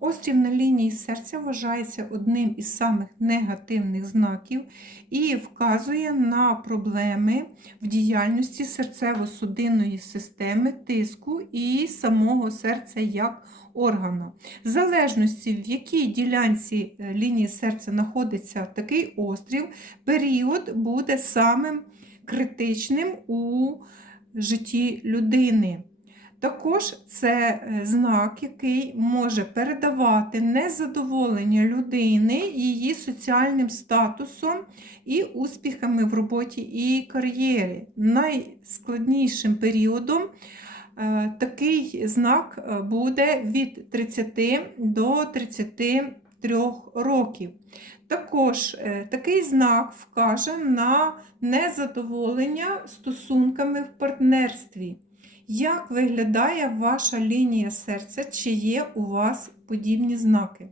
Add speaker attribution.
Speaker 1: Острів на лінії серця вважається одним із самих негативних знаків і вказує на проблеми в діяльності серцево-судинної системи, тиску і самого серця як органу. В залежності, в якій ділянці е, лінії серця знаходиться такий острів, період буде самим критичним у житті людини. Також це е, знак, який може передавати незадоволення людини її соціальним статусом і успіхами в роботі і кар'єрі. Найскладнішим періодом е, такий знак е, буде від 30 до 33 років. Також такий знак вкаже на незадоволення стосунками в партнерстві. Як виглядає ваша лінія серця? Чи є у вас подібні знаки?